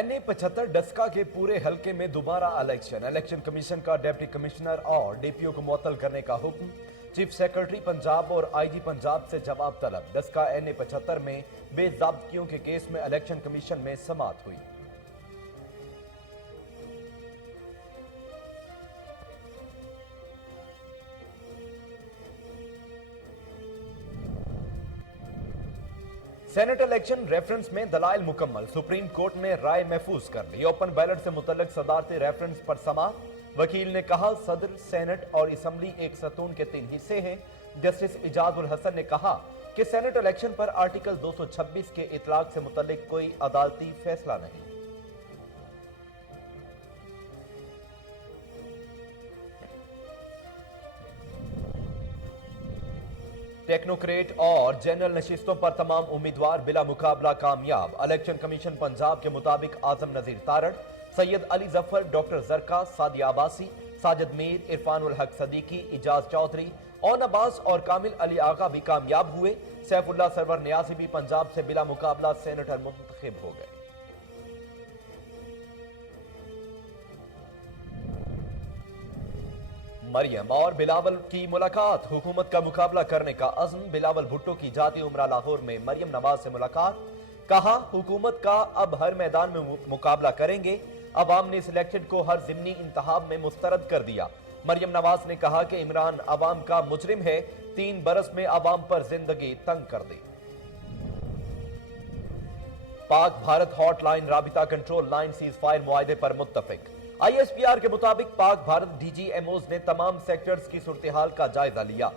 NA-75 Daska के पूरे हलके में दोबारा इलेक्शन कमीशन का डिप्टी कमिश्नर और डीपीओ को मुअत्तल करने का हुक्म। चीफ सेक्रेटरी पंजाब और आईजी पंजाब से जवाब तलब। डस्का NA-75 में बेज़ाब्तियों के केस में इलेक्शन कमीशन में समाअत हुई। सेनेट इलेक्शन रेफरेंस में दलाइल मुकम्मल। सुप्रीम कोर्ट ने राय महफूज कर ली। ओपन बैलेट से मुतल्लिक सदारती रेफरेंस पर समाअत। वकील ने कहा सदर, सेनेट और असम्बली एक सतून के 3 हिस्से हैं। जस्टिस इजाज उल हसन ने कहा कि सेनेट इलेक्शन पर आर्टिकल 226 के इतलाक से मुतल्लिक कोई अदालती फैसला नहीं। टेक्नोक्रेट और जनरल नशिस्तों पर तमाम उम्मीदवार बिला मुकाबला कामयाब। इलेक्शन कमीशन पंजाब के मुताबिक आजम नजीर तारड़, सैयद अली जफर, डॉक्टर जरका, सादिया अब्बासी, साजिद मीर, इरफान उल हक सदीकी, इजाज चौधरी, ओन अब्बास और कामिल अली आगा भी कामयाब हुए। सैफुल्लाह सरवर न्यासी भी पंजाब से बिला मुकाबला सेनेटर मुंतखब हो गए। मरियम और बिलावल की मुलाकात। हुकूमत का मुकाबला करने का अज़्म। बिलावल भुट्टो की जाती उमरा लाहौर में मरियम नवाज से मुलाकात। कहा हुकूमत का अब हर मैदान में मुकाबला करेंगे। अवाम ने सिलेक्टेड को हर ज़िमनी इंतखाब में मुस्तरद कर दिया। मरियम नवाज ने कहा कि इमरान अवाम का मुजरिम है, 3 बरस में अवाम पर जिंदगी तंग कर दी। पाक भारत हॉटलाइन राबिता कंट्रोल लाइन सीज फायर मुआहदे पर मुत्तफिक। ISPR के मुताबिक पाक भारत DGMOs ने तमाम सेक्टर्स की सूरत-ए-हाल का जायजा लिया।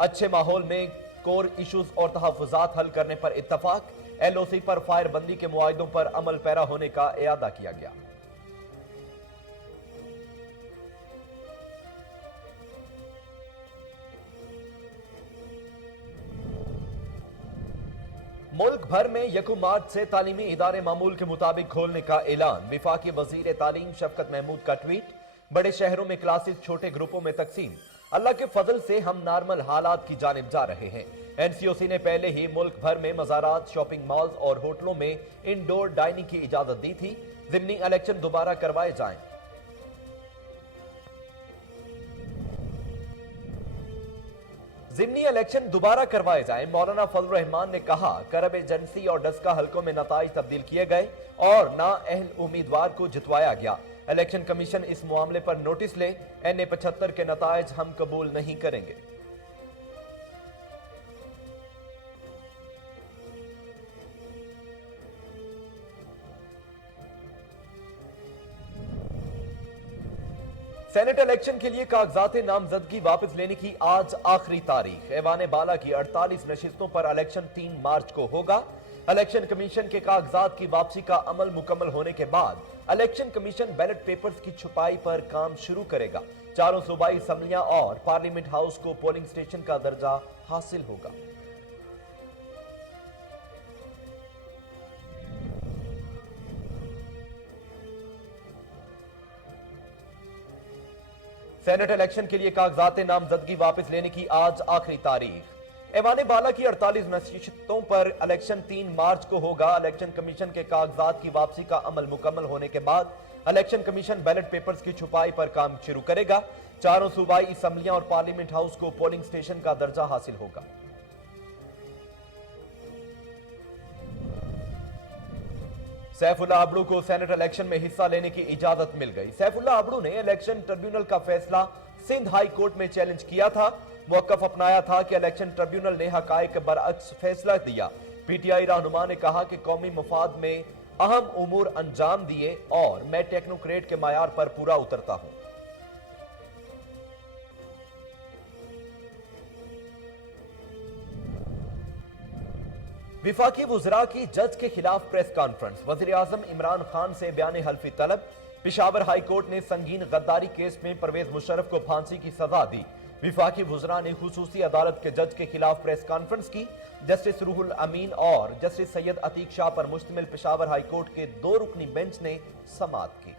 अच्छे माहौल में कोर इश्यूज और तहफ़्फ़ुज़ात हल करने पर इत्तफाक। LOC पर फायर बंदी के मुआहदों पर अमल पैरा होने का इयादा किया गया। मुल्क भर में 1 मार्च से तालीमी इदारे मामूल के मुताबिक खोलने का ऐलान। विफाकी वजीर तालीम शफकत महमूद का ट्वीट। बड़े शहरों में क्लासेस छोटे ग्रुपों में तकसीम। अल्लाह के फजल से हम नॉर्मल हालात की जानिब जा रहे हैं। NCOC ने पहले ही मुल्क भर में मज़ारात, शॉपिंग मॉल्स और होटलों में इंडोर डाइनिंग की इजाजत दी थी। ज़िमनी इलेक्शन दोबारा करवाए जाएं। ज़िमनी इलेक्शन दोबारा करवाए जाएं। मौलाना फजल रहमान ने कहा करब एजेंसी और डस्का हलकों में नताइज तब्दील किए गए और नाअहल उम्मीदवार को जितवाया गया। इलेक्शन कमीशन इस मामले पर नोटिस ले। NA-75 के नताइज हम कबूल नहीं करेंगे। सेनेट इलेक्शन के लिए कागजात नामजदगी वापस लेने की आज आखिरी तारीख। ऐवान बाला की 48 नशिस्तों पर इलेक्शन 3 मार्च को होगा। इलेक्शन कमीशन के कागजात की वापसी का अमल मुकम्मल होने के बाद इलेक्शन कमीशन बैलेट पेपर्स की छुपाई पर काम शुरू करेगा। चारों सूबाई असम्बलियां और पार्लियामेंट हाउस को पोलिंग स्टेशन का दर्जा हासिल होगा। सेनेट इलेक्शन के लिए कागजात नामजदगी वापस लेने की आज आखिरी तारीख। ऐवान बाला की 48 नशिस्तों पर इलेक्शन 3 मार्च को होगा। इलेक्शन कमीशन के कागजात की वापसी का अमल मुकम्मल होने के बाद इलेक्शन कमीशन बैलेट पेपर्स की छुपाई पर काम शुरू करेगा। चारों सूबाई असम्बलियां और पार्लियामेंट हाउस को पोलिंग स्टेशन का दर्जा हासिल होगा। सैफुल्लाह अबड़ू को सेनेट इलेक्शन में हिस्सा लेने की इजाजत मिल गई। सैफुल्लाह अबड़ू ने इलेक्शन ट्रिब्यूनल का फैसला सिंध हाई कोर्ट में चैलेंज किया था। मौकफ अपनाया था कि इलेक्शन ट्रिब्यूनल ने हकायक के बरअक्स फैसला दिया। PTI रहनुमा ने कहा कि कौमी मफाद में अहम उमूर अंजाम दिए और मैं टेक्नोक्रेट के मायार पर पूरा उतरता हूं। विफाकी वुज़रा की जज के खिलाफ प्रेस कॉन्फ्रेंस। वज़ीर आज़म इमरान खान से बयान हल्फी तलब। पेशावर हाई कोर्ट ने संगीन गद्दारी केस में परवेज मुशर्रफ को फांसी की सजा दी। विफाकी वुज़रा ने खुसूसी अदालत के जज के खिलाफ प्रेस कॉन्फ्रेंस की। जस्टिस रूहुल अमीन और जस्टिस सैयद अतीक शाह पर मुश्तमिल पेशावर हाई कोर्ट के 2 रुकनी बेंच ने समाअत की।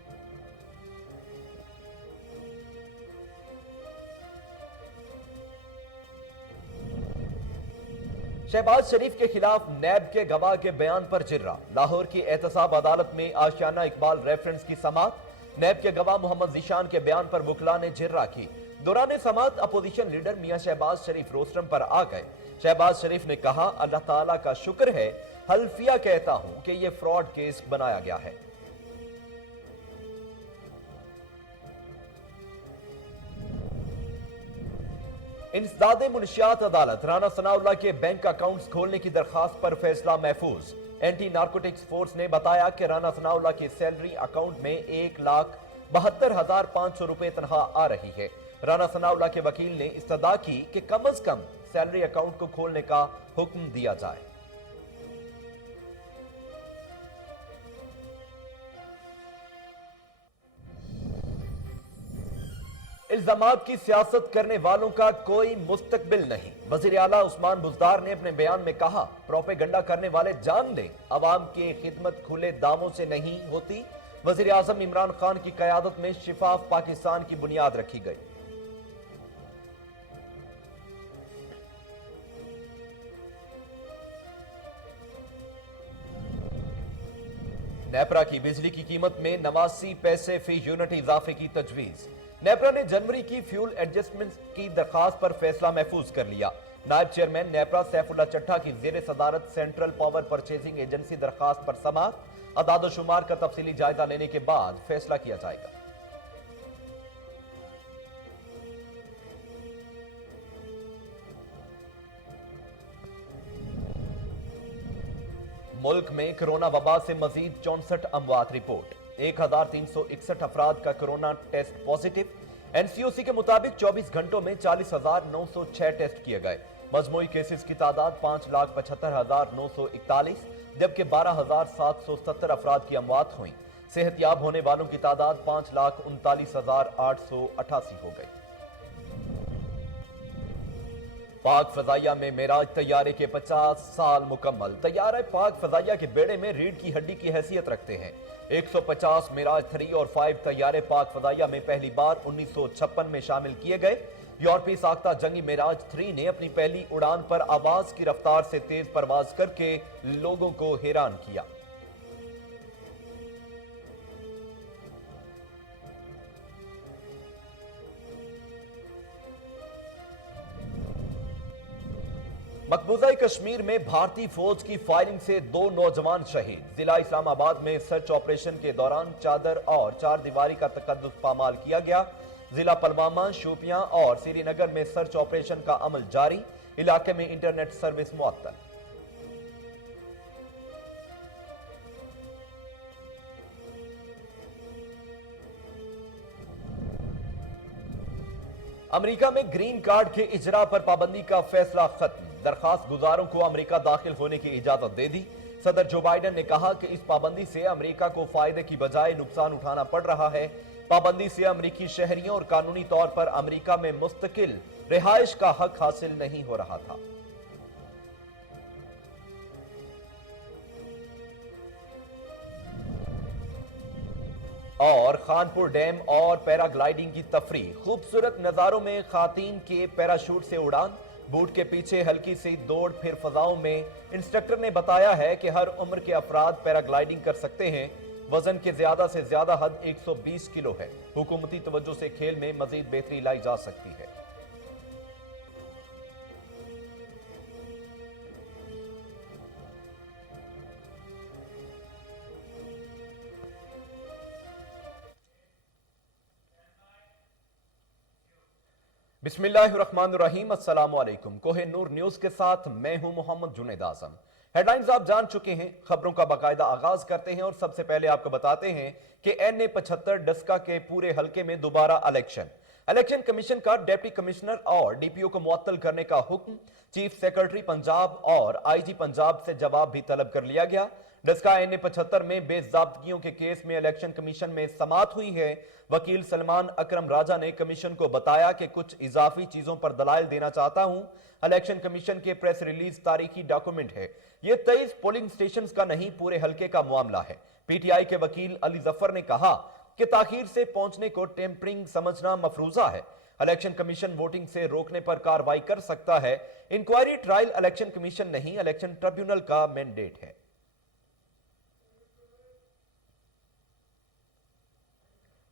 शहबाज शरीफ के खिलाफ नैब के गवाह के बयान पर जिर्रा। लाहौर की एहतसाब अदालत में आशियाना इकबाल रेफरेंस की समाअत। नैब के गवाह मोहम्मद जीशान के बयान पर वकला ने जिर्रा की। दौरान समाअत अपोजिशन लीडर मियां शहबाज शरीफ रोस्टरम पर आ गए। शहबाज शरीफ ने कहा, अल्लाह ताला का शुक्र है, हल्फिया कहता हूं कि यह फ्रॉड केस बनाया गया है। इंसदादे मुनशियात अदालत राना सनाउल्लाह के बैंक अकाउंट्स खोलने की दरखास्त पर फैसला महफूज। एंटी नार्कोटिक्स फोर्स ने बताया कि राना सनाउल्लाह की सैलरी अकाउंट में 1,72,500 रुपए तनख्वाह आ रही है। राना सनाउल्लाह के वकील ने इस्तदा की कि कम से कम सैलरी अकाउंट को खोलने का हुक्म दिया जाए। इल्जामात की सियासत करने वालों का कोई मुस्तकबिल नहीं। वजीर आला उस्मान बुज़दार ने अपने बयान में कहा, प्रोपेगंडा करने वाले जान दें, अवाम की खिदमत खुले दावों से नहीं होती। वजीर आजम इमरान खान की कयादत में शिफाफ पाकिस्तान की बुनियाद रखी गई। नेपरा की बिजली की कीमत में 89 पैसे फी यूनिट इजाफे की तजवीज। नेपरा ने जनवरी की फ्यूल एडजस्टमेंट की दरखास्त पर फैसला महफूज कर लिया। नायब चेयरमैन नेपरा सैफुल्लाह चट्टा की जेर सदारत सेंट्रल पावर परचेजिंग एजेंसी दरखास्त पर समाअत। अदाद-ओ-शुमार का तफसीली जायजा लेने के बाद फैसला किया जाएगा। मुल्क में कोरोना वबा से मजीद 64 अमवात रिपोर्ट। 1361 अफराद का कोरोना टेस्ट पॉजिटिव। एनसीओसी के मुताबिक 24 घंटों में 40,906 टेस्ट किए गए। मजमूई केसेस की तादाद 5,75,941, जबकि 12,770 अफराद की अमवात हुई। सेहतयाब होने वालों की तादाद 5,39,888 हो गई। पाक फजाइया में मेराज तैयारे के 50 साल मुकम्मल। तैयारा पाक फजाइया के बेड़े में रीढ़ की हड्डी की हैसियत रखते हैं। 150 मेराज 3 और 5 तैयारे पाक फजाइया में पहली बार 1956 में शामिल किए गए। यूरोपीय साख्ता जंगी मेराज 3 ने अपनी पहली उड़ान पर आवाज की रफ्तार से तेज परवाज करके लोगों को हैरान किया। मकबूजा कश्मीर में भारतीय फौज की फायरिंग से 2 नौजवान शहीद। जिला इस्लामाबाद में सर्च ऑपरेशन के दौरान चादर और चार दीवारी का तकद्दुस पामाल किया गया। जिला पुलवामा, शोपियां और श्रीनगर में सर्च ऑपरेशन का अमल जारी। इलाके में इंटरनेट सर्विस मुअत्तल। अमेरिका में ग्रीन कार्ड के इजरा पर पाबंदी का फैसला खत्म। दरखास्त गुजारों को अमेरिका दाखिल होने की इजाजत दे दी। सदर जो बाइडेन ने कहा कि इस पाबंदी से अमेरिका को फायदे की बजाय नुकसान उठाना पड़ रहा है। पाबंदी से अमेरिकी शहरियों और कानूनी तौर पर अमेरिका में मुस्तकिल रिहाइश का हक हासिल नहीं हो रहा था। और खानपुर डैम और पैराग्लाइडिंग की तफरीह। खूबसूरत नजारों में खातीन के पैराशूट से उड़ान। बूट के पीछे हल्की सी दौड़ फिर फजाओं में। इंस्ट्रक्टर ने बताया है कि हर उम्र के अफराद पैराग्लाइडिंग कर सकते हैं। वजन के ज्यादा से ज्यादा हद 120 किलो है। हुकूमती तवज्जो से खेल में मजीद बेहतरी लाई जा सकती है। बिस्मिल्लाहिर्रहमानिर्रहीम, अस्सलामु अलैकुम। कोहिनूर न्यूज के साथ मैं हूं मोहम्मद जुनैद आजम। हेडलाइंस आप जान चुके हैं। खबरों का बाकायदा आगाज करते हैं और सबसे पहले आपको बताते हैं कि NA 75 डस्का के पूरे हलके में दोबारा इलेक्शन कमीशन का डिप्टी कमिश्नर और DPO को मुअत्तल करने का हुक्म। चीफ सेक्रेटरी पंजाब और IG पंजाब से जवाब भी तलब कर लिया गया। डस्का NA 75 में बेज़ाब्तगियों के केस में इलेक्शन कमीशन में समाअत हुई है। वकील सलमान अकरम राजा ने कमीशन को बताया कि कुछ इजाफी चीजों पर दलाइल देना चाहता हूं। इलेक्शन कमीशन के प्रेस रिलीज तारीखी डॉक्यूमेंट है। यह 23 पोलिंग स्टेशंस का नहीं, पूरे हलके का मामला है। PTI के वकील अली जफर ने कहा, कि ताखीर से पहुंचने को टेम्परिंग समझना मफरूजा है। इलेक्शन कमीशन वोटिंग से रोकने पर कार्रवाई कर सकता है। इंक्वायरी ट्रायल इलेक्शन कमीशन नहीं, इलेक्शन ट्रिब्यूनल का मैंडेट है।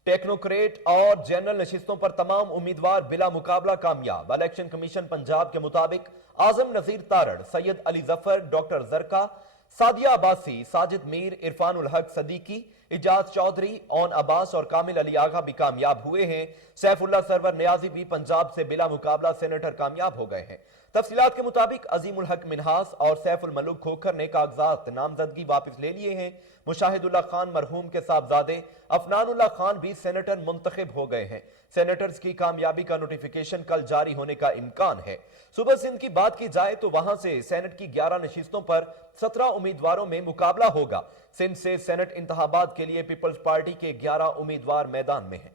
टेक्नोक्रेट और जनरल नशिस्तों पर तमाम उम्मीदवार बिला मुकाबला कामयाब। इलेक्शन कमीशन पंजाब के मुताबिक आजम नजीर तारड़, सैयद अली जफर, डॉक्टर जरका, सादिया अब्बासी, साजिद मीर, इरफानुल हक सदीकी, इजाज चौधरी, ओन अब्बास और कामिल अली आगा भी कामयाब हुए हैं। सैफुल्लाह सरवर नियाजी भी पंजाब से बिला मुकाबला सेनेटर कामयाब हो गए हैं। तफसीलात के मुताबिक अजीमुल हक मिनहास और सैफुल मलूक खोखर ने कागजात नामजदगी वापस ले लिए हैं। मुशाहिदुल्लाह खान मरहूम के साहबजादे अफनानुल्लाह खान भी सेनेटर मुंतखब हो गए हैं। सेनेटर्स की कामयाबी का नोटिफिकेशन कल जारी होने का इम्कान है। सुबह सिंध की बात की जाए तो वहां से सेनेट की 11 नशिस्तों पर 17 उम्मीदवारों में मुकाबला होगा। सिंध से सेनेट इंतखाबात के लिए पीपल्स पार्टी के 11 उम्मीदवार मैदान में हैं।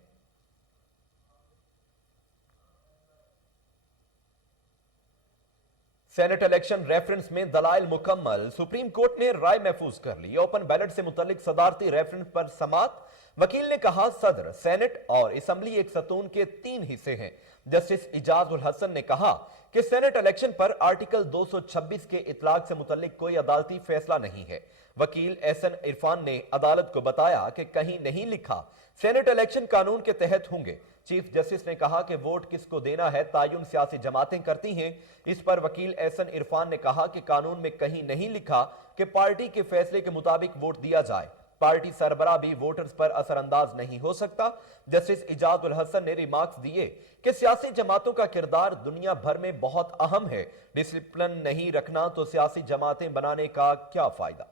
सेनेट इलेक्शन रेफरेंस में दलाइल मुकम्मल, सुप्रीम कोर्ट ने राय महफूज कर ली। ओपन बैलेट से मुतल्लिक सदारती रेफरेंस पर समात। वकील ने कहा सदर, सेनेट और असम्बली एक सतून के 3 हिस्से हैं। जस्टिस इजाजुल हसन ने कहा कि सेनेट इलेक्शन पर आर्टिकल 226 के इतलाक से मुतल्लिक कोई अदालती फैसला नहीं है। वकील एहसन इरफान ने अदालत को बताया कि कहीं नहीं लिखा सेनेट इलेक्शन कानून के तहत होंगे। चीफ जस्टिस ने कहा कि वोट किसको देना है तायुन सियासी जमातें करती हैं। इस पर वकील एहसन इरफान ने कहा कि कानून में कहीं नहीं लिखा कि पार्टी के फैसले के मुताबिक वोट दिया जाए। पार्टी सरबराह भी वोटर्स पर असरअंदाज नहीं हो सकता। जस्टिस इजाजुल हसन ने रिमार्क्स दिए कि सियासी जमातों का किरदार दुनिया भर में बहुत अहम है। डिसिप्लिन नहीं रखना तो सियासी जमातें बनाने का क्या फायदा।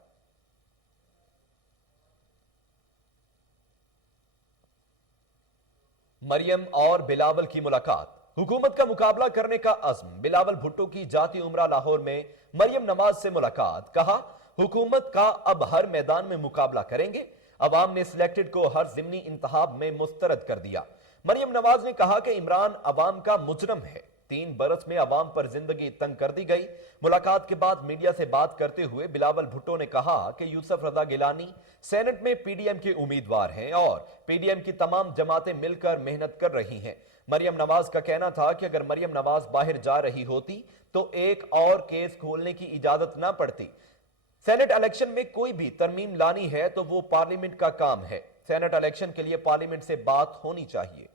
मरियम और बिलावल की मुलाकात, हुकूमत का मुकाबला करने का अज़्म। बिलावल भुट्टो की जाती उम्रा लाहौर में मरियम नवाज से मुलाकात। कहा हुकूमत का अब हर मैदान में मुकाबला करेंगे। अवाम ने सिलेक्टेड को हर ज़िमनी इंतखाब में मुस्तरद कर दिया। मरियम नवाज ने कहा कि इमरान अवाम का मुजरम है। 3 बरस में अवाम पर जिंदगी तंग कर दी गई। मुलाकात के बाद मीडिया से बात करते हुए बिलावल भुट्टो ने कहा कि यूसुफ रजा गिलानी सेनेट में पीडीएम के उम्मीदवार हैं और पीडीएम की तमाम जमातें मिलकर मेहनत कर रही हैं। मरियम नवाज का कहना था कि अगर मरियम नवाज बाहर जा रही होती तो एक और केस खोलने की इजाजत ना पड़ती। सेनेट इलेक्शन में कोई भी तरमीम लानी है तो वो पार्लियामेंट का काम है। सेनेट इलेक्शन के लिए पार्लियामेंट से बात होनी चाहिए।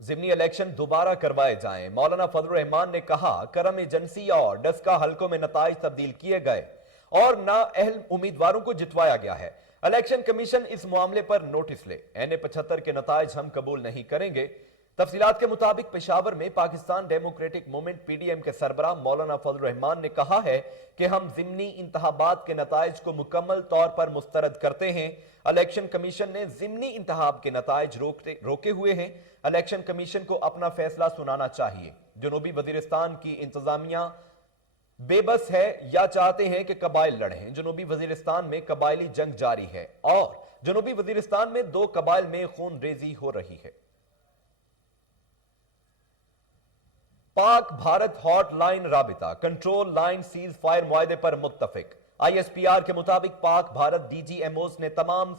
ज़िमनी इलेक्शन दोबारा करवाए जाएं। मौलाना फजलुर रहमान ने कहा करम एजेंसी और डस्का हलकों में नताइज तब्दील किए गए और नाअहल उम्मीदवारों को जितवाया गया है। इलेक्शन कमीशन इस मामले पर नोटिस ले। एनए 75 के नताइज हम कबूल नहीं करेंगे। तफसीलात के मुताबिक पेशावर में पाकिस्तान डेमोक्रेटिक मूवमेंट पीडीएम के सरबराह मौलाना फजलुर रहमान ने कहा है कि हम ज़िमनी इंतखाबात के नताइज को मुकम्मल तौर पर मुस्तरद करते हैं। इलेक्शन कमीशन ने ज़िमनी इंतखाब के नताइज रोके हुए हैं। इलेक्शन कमीशन को अपना फैसला सुनाना चाहिए। जनूबी वजीरिस्तान की इंतजामिया बेबस है या चाहते हैं कि कबाइल लड़ें। जनूबी वजीरिस्तान में कबायली जंग जारी है और जनूबी वजीरिस्तान में 2 कबाइल में खून रेजी हो रही है। पाक भारत हॉटलाइन राबिता कंट्रोल लाइन सीज फायर मुआहदे पर मुत्तफिक। आईएसपीआर के मुताबिक पाक भारत डीजीएमओस ने तमाम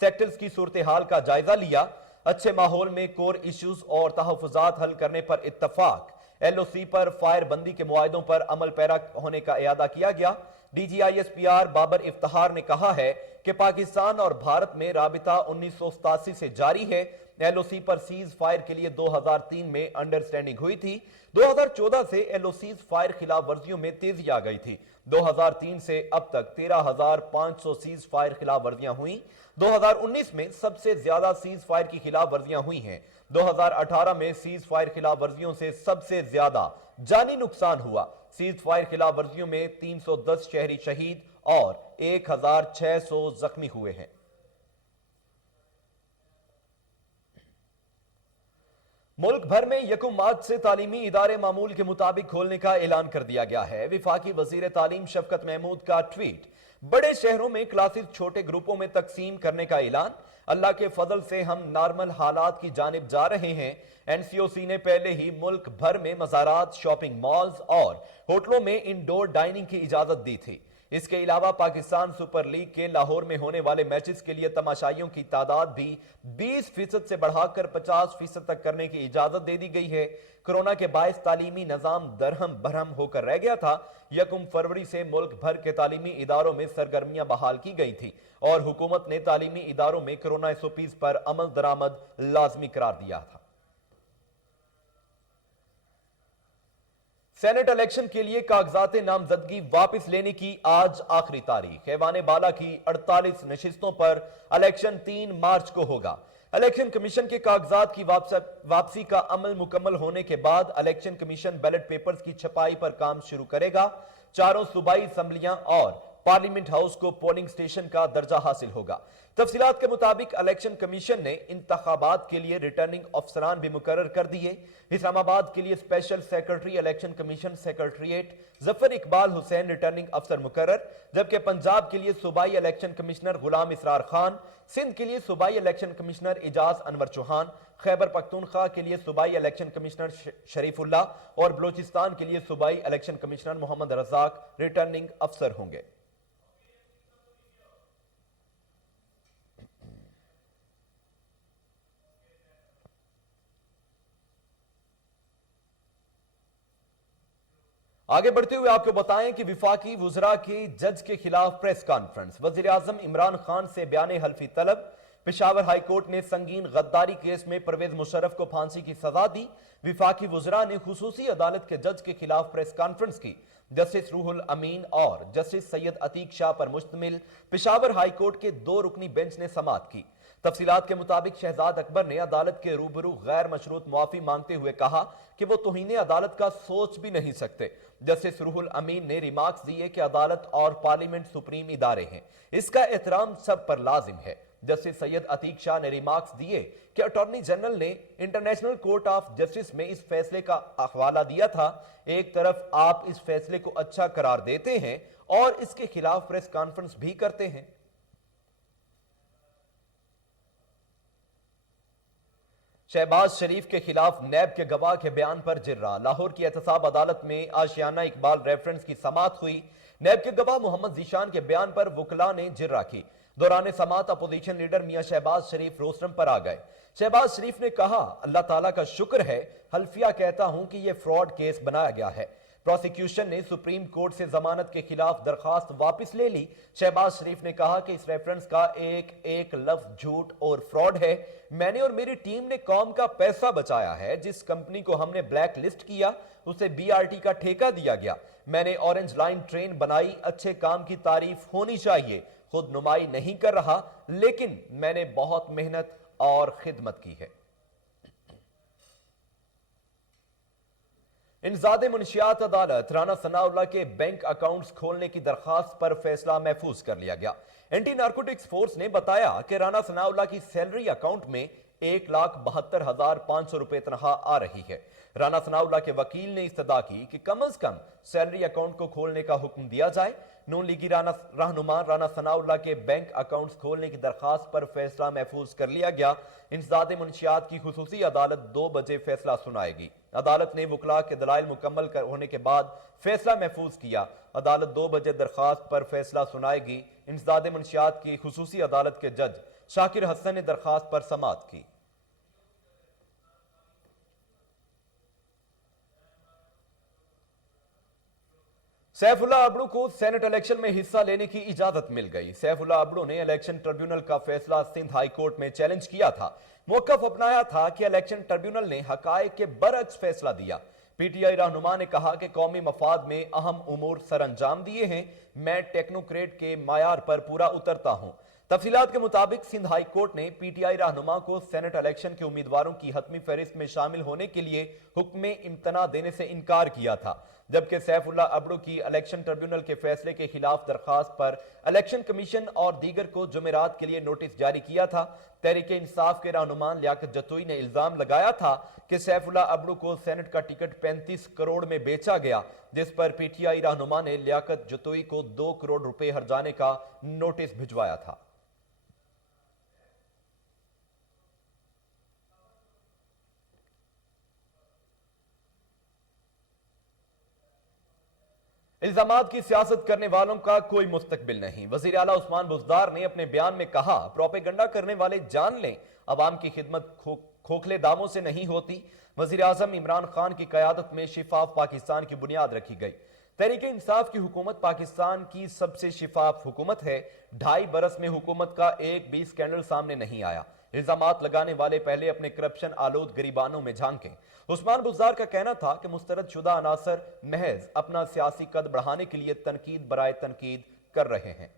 सेक्टर्स की सूरत हाल का जायजा लिया। अच्छे माहौल में कोर इश्यूज और तहफुजात हल करने पर इत्तफाक। एलओसी पर फायर बंदी के मुआहदों पर अमल पैरा होने का इयादा किया गया। डीजीआईएसपीआर बाबर इफ्तिखार ने कहा है कि पाकिस्तान और भारत में राबिता 1987 से जारी है। एलओसी पर सीज फायर के लिए 2003 में अंडरस्टैंडिंग हुई थी। 2014 से एलओसी फायर खिलाफ वर्जियों में तेजी आ गई थी। 2003 से अब तक 13,500 सीज फायर खिलाफ वर्जियां हुई। 2019 में सबसे ज्यादा सीज फायर की खिलाफ वर्जियां हुई हैं। 2018 में सीज फायर खिलाफ वर्जियों से सबसे ज्यादा जानी नुकसान हुआ। सीज फायर खिलाफ वर्जियों में 310 शहरी शहीद और 1,600 जख्मी हुए हैं। मुल्क भर में यकुम मार्च से तालीमी इदारे मामूल के मुताबिक खोलने का ऐलान कर दिया गया है। विफाकी वजीर तालीम शफकत महमूद का ट्वीट। बड़े शहरों में क्लासेस छोटे ग्रुपों में तकसीम करने का ऐलान। अल्लाह के फजल से हम नॉर्मल हालात की जानिब जा रहे हैं। एनसीओसी ने पहले ही मुल्क भर में मज़ारात, शॉपिंग मॉल्स और होटलों में इंडोर डाइनिंग की इजाजत दी थी। اس کے علاوہ پاکستان سپر لیگ کے لاہور میں ہونے والے میچز کے لیے تماشائیوں کی تعداد بھی 20% سے بڑھا کر 50% تک کرنے کی اجازت دے دی گئی ہے۔ کرونا کے باعث تعلیمی نظام درہم برہم ہو کر رہ گیا تھا۔ 1 فروری سے ملک بھر کے تعلیمی اداروں میں سرگرمیاں بحال کی گئی تھی اور حکومت نے تعلیمی اداروں میں کرونا SOPs پر عمل درآمد لازمی قرار دیا تھا۔ سینٹ الیکشن کے لیے کاغذات نامزدگی واپس لینے کی آج آخری تاریخ۔ ایوان بالا کی 48 نشستوں پر الیکشن 3 مارچ کو ہوگا۔ الیکشن کمیشن کے کاغذات کی واپسی کا عمل مکمل ہونے کے بعد الیکشن کمیشن بیلٹ پیپرز کی چھپائی پر کام شروع کرے گا۔ چاروں صوبائی اسمبلیاں اور پارلیمنٹ ہاؤس کو پولنگ سٹیشن کا درجہ حاصل ہوگا۔ تفصیلات کے مطابق الیکشن کمیشن نے انتخابات کے لیے ریٹرننگ افسران بھی مقرر کر دیے۔ اسلام آباد کے لیے special secretary election commission secretariat Zafar Iqbal Hussain returning افسر مقرر، جبکہ پنجاب کے لیے صوبائی الیکشن کمشنر غلام اسرار خان، سندھ کے لیے صوبائی الیکشن کمشنر اعجاز انور چوہان، خیبر پختونخوا کے لیے صوبائی الیکشن کمشنر شریف اللہ اور بلوچستان کے لیے صوبائی الیکشن کمشنر محمد رزاق ریٹرننگ افسر ہوں گے۔ آگے بڑھتے ہوئے آپ کو بتائیں کہ وفاقی وزراء کے جج کے خلاف پریس کانفرنس، وزیر اعظم عمران خان سے بیان حلفی طلب۔ پشاور ہائی کورٹ نے سنگین غداری کیس میں پرویز مشرف کو پھانسی کی سزا دی۔ وفاقی وزراء نے خصوصی عدالت کے جج کے خلاف پریس کانفرنس کی۔ جسٹس روح الامین اور جسٹس سید عتیق شاہ پر مشتمل پشاور ہائی کورٹ کے 2 رکنی بینچ نے سماعت کی۔ تفصیلات کے مطابق شہزاد اکبر نے عدالت کے روبرو غیر مشروط معافی مانگتے ہوئے کہا کہ وہ توہین عدالت کا سوچ بھی نہیں سکتے۔ جسٹس روح الامین نے ریمارکس دیے کہ عدالت اور پارلیمنٹ سپریم ادارے ہیں، اس کا احترام سب پر لازم ہے۔ جسٹس سید عتیق شاہ نے ریمارکس دیے کہ اٹارنی جنرل نے انٹرنیشنل کورٹ آف جسٹس میں اس فیصلے کا حوالہ دیا تھا۔ ایک طرف آپ اس فیصلے کو اچھا قرار دیتے ہیں اور اس کے خلاف پریس کانفرنس بھی کرتے ہیں۔ شہباز شریف کے خلاف نیب کے گواہ کے بیان پر جرہ، لاہور کی احتساب عدالت میں آشیانہ اقبال ریفرنس کی سماعت ہوئی۔ نیب کے گواہ محمد ذیشان کے بیان پر وکلاء نے جرہ کی۔ دوران سماعت اپوزیشن لیڈر میاں شہباز شریف روسٹرم پر آ گئے۔ شہباز شریف نے کہا، اللہ تعالیٰ کا شکر ہے، حلفیہ کہتا ہوں کہ یہ فراڈ کیس بنایا گیا ہے۔ پروسیکیوشن نے سپریم کورٹ سے ضمانت کے خلاف درخواست واپس لے لی۔ شہباز شریف نے کہا کہ اس ریفرنس کا ایک لفظ جھوٹ اور فراڈ ہے۔ میں نے اور میری ٹیم نے قوم کا پیسہ بچایا ہے۔ جس کمپنی کو ہم نے بلیک لسٹ کیا اسے BRT کا ٹھیکہ دیا گیا۔ میں نے اورنج لائن ٹرین بنائی، اچھے کام کی تعریف ہونی چاہیے۔ خود نمائی نہیں کر رہا، لیکن میں نے بہت محنت اور خدمت کی ہے۔ انسداد منشیات عدالت، رانا ثناء اللہ کے بینک اکاؤنٹس کھولنے کی درخواست پر فیصلہ محفوظ کر لیا گیا۔ اینٹی نارکوٹکس فورس نے بتایا کہ رانا ثناء اللہ کی سیلری اکاؤنٹ میں 1,72,500 روپے تنخواہ آ رہی ہے۔ رانا ثناء اللہ کے وکیل نے استدعا کی کہ کم از کم سیلری اکاؤنٹ کو کھولنے کا حکم دیا جائے۔ نون لیگی رہنما رانا ثناء اللہ کے بینک اکاؤنٹس کھولنے کی درخواست پر فیصلہ محفوظ کر لیا گیا۔ انسداد منشیات کی خصوصی عدالت 2 بجے فیصلہ سنائے گی۔ عدالت نے وکلاء کے دلائل مکمل ہونے کے بعد فیصلہ محفوظ کیا۔ عدالت 2 بجے درخواست پر فیصلہ سنائے گی۔ انسداد منشیات کی خصوصی عدالت کے جج شاکر حسن نے درخواست پر سماعت کی۔ سیف اللہ ابڑو کو سینٹ الیکشن میں حصہ لینے کی اجازت مل گئی۔ سیف اللہ ابڑو نے الیکشن ٹریبیونل کا فیصلہ سندھ ہائی کورٹ میں چیلنج کیا تھا۔ موقف اپنایا تھا کہ الیکشن ٹریبیونل نے حقائق کے برعکس فیصلہ دیا۔ PTI رہنما نے کہا کہ قومی مفاد میں اہم امور سر انجام دیے ہیں۔ میں ٹیکنوکریٹ کے معیار پر پورا اترتا ہوں۔ تفصیلات کے مطابق سندھ ہائی کورٹ نے PTI رہنما کو سینٹ الیکشن کے امیدواروں کی حتمی فہرست میں شامل ہونے کے لیے حکم امتناع دینے سے انکار کیا تھا، جبکہ سیف اللہ ابڑو کی الیکشن ٹریبیونل کے فیصلے کے خلاف درخواست پر الیکشن کمیشن اور دیگر کو جمعرات کے لیے نوٹس جاری کیا تھا۔ تحریک انصاف کے رہنما لیاقت جتوئی نے الزام لگایا تھا کہ سیف اللہ ابڑو کو سینٹ کا ٹکٹ 35 کروڑ میں بیچا گیا، جس پر PTI رہنما نے لیاقت جتوئی کو 2 کروڑ روپے ہرجانے کا نوٹس بھجوایا تھا۔ الزامات کی سیاست کرنے والوں کا کوئی مستقبل نہیں۔ وزیر اعلیٰ عثمان بزدار نے اپنے بیان میں کہا، پروپیگنڈا کرنے والے جان لیں عوام کی خدمت کھوکھلے داموں سے نہیں ہوتی۔ وزیر اعظم عمران خان کی قیادت میں شفاف پاکستان کی بنیاد رکھی گئی۔ تحریک انصاف کی حکومت پاکستان کی سب سے شفاف حکومت ہے۔ 2.5 برس میں حکومت کا ایک بھی اسکینڈل سامنے نہیں آیا۔ الزامات لگانے والے پہلے اپنے کرپشن آلود گریبانوں میں جھانکیں۔ عثمان بزدار کا کہنا تھا کہ مسترد شدہ عناصر محض اپنا سیاسی قد بڑھانے کے لیے تنقید برائے تنقید کر رہے ہیں۔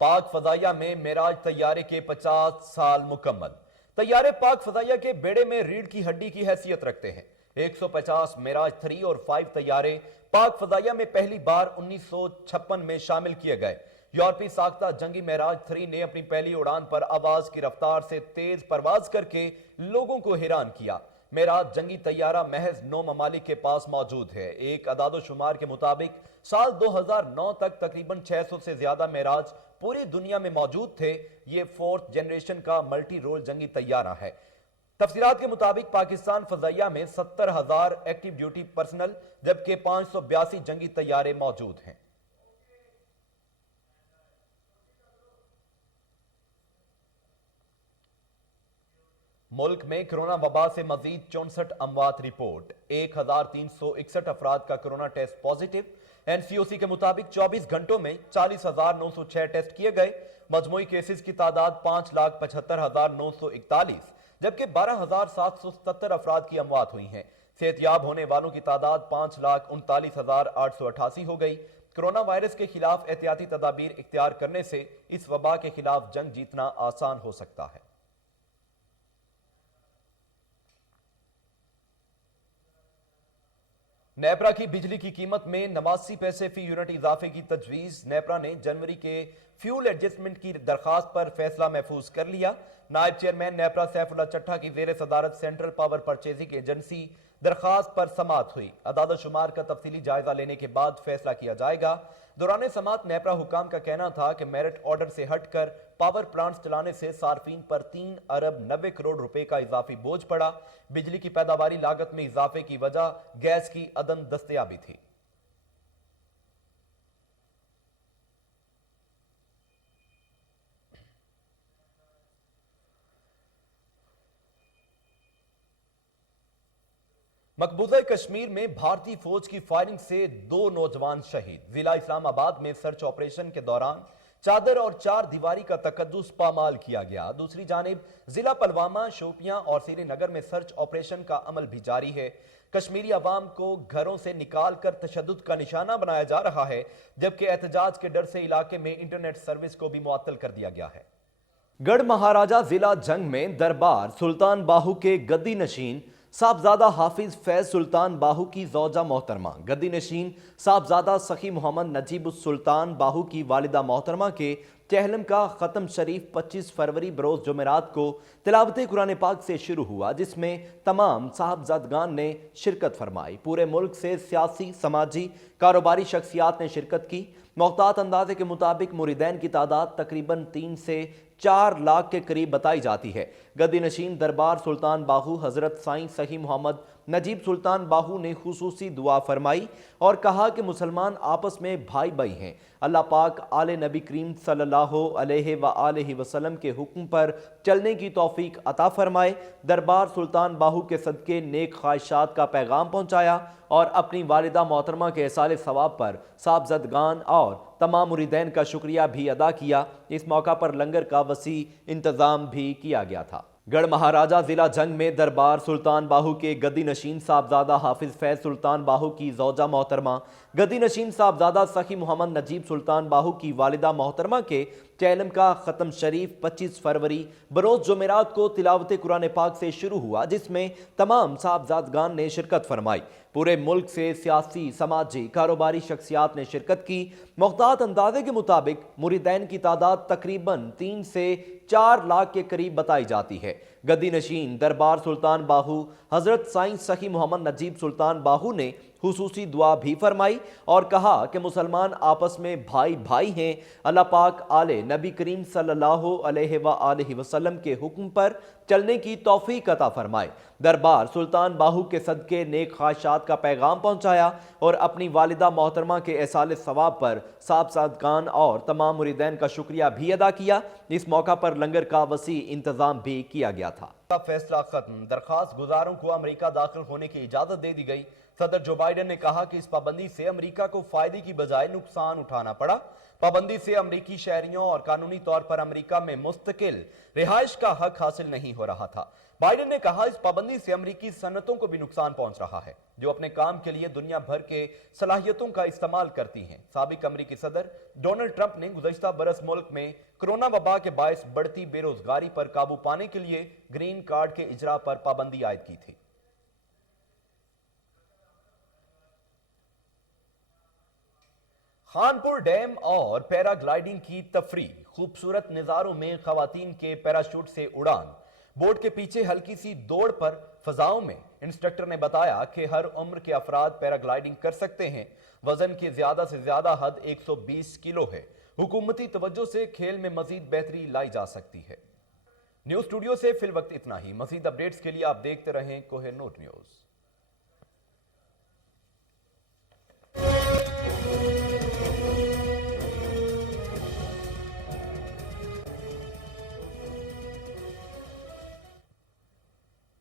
پاک فضائیہ میں معراج طیارے کے 50 سال مکمل۔ طیارے پاک فضائیہ کے بیڑے میں ریڑھ کی ہڈی کی حیثیت رکھتے ہیں۔ 150 معراج 3 اور 5 طیارے پاک فضائیہ میں پہلی بار 1956 میں شامل کیے گئے۔ یورپی ساختہ جنگی معراج 3 نے اپنی پہلی اڑان پر آواز کی رفتار سے تیز پرواز کر کے لوگوں کو حیران کیا۔ معراج جنگی طیارہ محض 9 ممالک کے پاس موجود ہے۔ ایک اعداد و شمار کے مطابق سال 2009 تک تقریباً 600 سے زیادہ معراج پوری دنیا میں موجود تھے۔ یہ 4th جنریشن کا ملٹی رول جنگی طیارہ ہے۔ تفصیلات کے مطابق پاکستان فضائیہ میں 70,000 ایکٹیو ڈیوٹی پرسنل جبکہ 582 جنگی طیارے موجود ہیں۔ ملک میں کرونا وبا سے مزید 64 اموات رپورٹ۔ 1361 افراد کا corona test positive. N C O C کے مطابق 24 گھنٹوں میں 40,906 ٹیسٹ کیے گئے۔ مجموعی کیسز کی تعداد 5,75,941 جبکہ 12,777 افراد کی اموات ہوئی ہیں۔ صحت یاب ہونے والوں کی تعداد 5,39,888 ہو گئی۔ کرونا وائرس کے خلاف احتیاطی تدابیر اختیار کرنے سے اس وبا کے خلاف جنگ جیتنا آسان ہو سکتا ہے۔ نیپرا کی بجلی کی قیمت میں 89 پیسے فی یونٹ اضافے کی تجویز۔ نیپرا نے جنوری کے فیول ایڈجسٹمنٹ کی درخواست پر فیصلہ محفوظ کر لیا۔ نائب چیئرمین نیپرا سیف اللہ چٹھا کی زیر صدارت سینٹرل پاور پرچیزنگ ایجنسی درخواست پر سماعت ہوئی۔ اعداد و شمار کا تفصیلی جائزہ لینے کے بعد فیصلہ کیا جائے گا۔ دوران سماعت نیپرا حکام کا کہنا تھا کہ میرٹ آرڈر سے ہٹ کر پاور پلانٹس چلانے سے صارفین پر 3 ارب 90 کروڑ روپے کا اضافی بوجھ پڑا۔ بجلی کی پیداواری لاگت میں اضافے کی وجہ گیس کی عدم دستیابی تھی۔ مقبوضہ کشمیر میں بھارتی فوج کی فائرنگ سے 2 نوجوان شہید۔ ضلع اسلام آباد میں سرچ آپریشن کے دوران چادر اور 4 دیواری کا تقدس پامال کیا گیا۔ دوسری جانب ضلع پلوامہ، شوپیاں اور سری نگر میں سرچ آپریشن کا عمل بھی جاری ہے۔ کشمیری عوام کو گھروں سے نکال کر تشدد کا نشانہ بنایا جا رہا ہے جبکہ احتجاج کے ڈر سے علاقے میں انٹرنیٹ سروس کو بھی معطل کر دیا گیا ہے۔ گڑھ مہاراجہ ضلع جنگ میں دربار سلطان باہو کے گدی نشین صاحبزادہ حافظ فیض سلطان باہو کی زوجہ محترمہ، گدی نشین صاحبزادہ سخی محمد نجیب السلطان باہو کی والدہ محترمہ کے چہلم کا ختم شریف 25 فروری بروز جمعرات کو تلاوت قرآن پاک سے شروع ہوا، جس میں تمام صاحبزادگان نے شرکت فرمائی۔ پورے ملک سے سیاسی، سماجی، کاروباری شخصیات نے شرکت کی۔ محتاط اندازے کے مطابق مریدین کی تعداد تقریباً 3 سے 4 لاکھ کے قریب بتائی جاتی ہے۔ گدی نشین دربار سلطان باہو حضرت سائیں سخی محمد نجیب سلطان باہو نے خصوصی دعا فرمائی اور کہا کہ مسلمان آپس میں بھائی بھائی ہیں۔ اللہ پاک آل نبی کریم صلی اللہ علیہ وآلہ وسلم کے حکم پر چلنے کی توفیق عطا فرمائے۔ دربار سلطان باہو کے صدقے نیک خواہشات کا پیغام پہنچایا اور اپنی والدہ محترمہ کے احصال ثواب پر صاحبزادگان اور تمام مریدین کا شکریہ بھی ادا کیا۔ اس موقع پر لنگر کا وسیع انتظام بھی کیا گیا تھا۔ گڑھ مہاراجہ ضلع جنگ میں دربار سلطان باہو کے گدی نشین صاحبزادہ حافظ فیض سلطان باہو کی زوجہ محترمہ، گدی نشین صاحبزادہ سخی محمد نجیب سلطان باہو کی والدہ محترمہ کے چہلم کا ختم شریف 25 فروری بروز جمعرات کو تلاوت قرآن پاک سے شروع ہوا، جس میں تمام صاحبزادگان نے شرکت فرمائی۔ پورے ملک سے سیاسی، سماجی، کاروباری شخصیات نے شرکت کی۔ محتاط اندازے کے مطابق مریدین کی تعداد تقریباً 3 سے 4 لاکھ کے قریب بتائی جاتی ہے۔ گدی نشین دربار سلطان باہو حضرت سائیں سخی محمد نجیب سلطان باہو نے हुसूसी दुआ भी फरमाई और कहा कि मुसलमान आपस में भाई भाई हैं। अल्लाह पाक आले नबी करीम सल्लल्लाहु अलैहि वसल्लम के हुक्म पर चलने की तौफीक अता फरमाए। दरबार सुल्तान बाहू के सदके नेक ख्वाहिशात का पैगाम पहुंचाया और अपनी वालिदा मोहतरमा के एसाले सवाब पर साहब सादकान और तमाम मुरीदैन का शुक्रिया भी अदा किया। इस मौका पर लंगर का वसी इंतजाम भी किया गया था। फैसला खत्म, दरखास्त गुजारों को अमेरिका दाखिल होने की इजाजत दे दी गई। सदर जो बाइडेन ने कहा कि इस पाबंदी से अमेरिका को फायदे की बजाय नुकसान उठाना पड़ा। पाबंदी से अमेरिकी शहरियों और कानूनी तौर पर अमेरिका में मुस्तकिल रिहाइश का हक हासिल नहीं हो रहा था। बाइडेन ने कहा इस पाबंदी से अमेरिकी सनतों को भी नुकसान पहुंच रहा है, जो अपने काम के लिए दुनिया भर के सलाहियतों का इस्तेमाल करती हैं। साबिक अमेरिकी सदर डोनाल्ड ट्रंप ने गुज़श्ता बरस मुल्क में कोरोना वबा के बायस बढ़ती बेरोजगारी पर काबू पाने के लिए ग्रीन कार्ड के इजरा पर पाबंदी आयद की थी। खानपुर डैम और पैराग्लाइडिंग की तफरी, खूबसूरत नज़ारों में खवातीन के पैराशूट से उड़ान, बोट के पीछे हल्की सी दौड़ पर फजाओं में। इंस्ट्रक्टर ने बताया कि हर उम्र के अफराद पैराग्लाइडिंग कर सकते हैं। वजन की ज्यादा से ज्यादा हद 120 किलो है। हुकूमती तवज्जो से खेल में मजीद बेहतरी लाई जा सकती है। न्यूज स्टूडियो से फिल वक्त इतना ही। मजीद अपडेट्स के लिए आप देखते रहें कोहिनूर न्यूज।